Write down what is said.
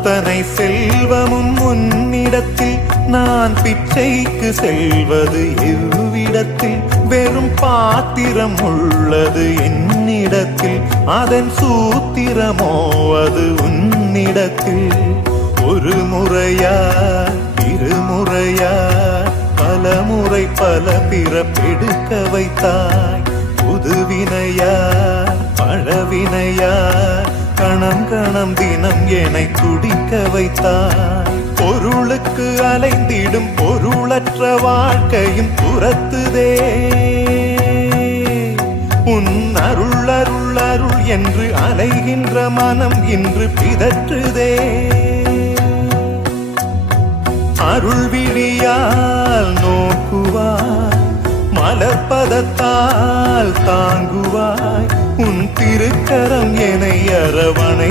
அத்தனை செல்வமும் உன்னிடத்தில் நான் பிச்சைக்கு செல்வது எவ்விடத்தில் வெறும் பாத்திரம் உள்ளது என்னிடத்தில் அதன் சூத்திரமோ அது உன்னிடத்தில் ஒரு முறையா இருமுறையா பல முறை பல பிறப்பெடுக்க வைத்தாய் புதுவினையா பழவினையா கணம் கணம் தினம் என்னை துடிக்க வைத்தாய் பொருளுக்கு அலைந்திடும் பொருளற்ற வாழ்க்கையும் துரத்துதே உன் அருள் அருள் அருள் என்று அலைகின்ற மனம் இன்று பிதற்றுதே அருள் விழியால் நோக்குவாய் மலர்பதத்தால் தாங்குவாய் உன் திருக்கரம் என்னை அரவணை